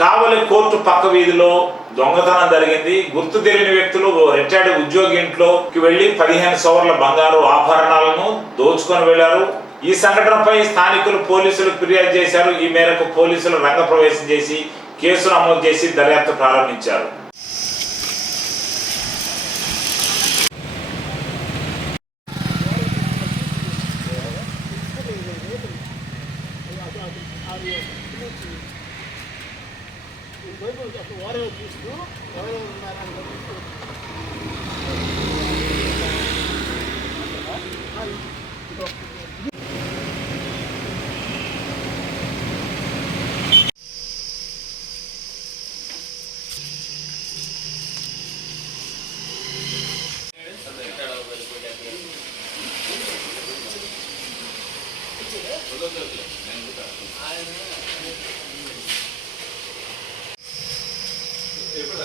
కావలి court పక్క వీధిలో దొంగతనం జరిగింది. గుర్తు తెలియని వ్యక్తులు రిటైర్డ్ ఉద్యోగి ఇంట్లోకి వెళ్లి 15 సవర్ల బంగారు ఆభరణాలను దోచుకొని వెళ్లారు. ఈ సంఘటనపై స్థానికులు పోలీసులు ఫిర్యాదు చేశారు. ఈ మేరకు పోలీసులు రంగప్రవేశం చేసి కేసు నమోదు చేసి దర్యాప్తు ప్రారంభించారు. ఎప్పుడు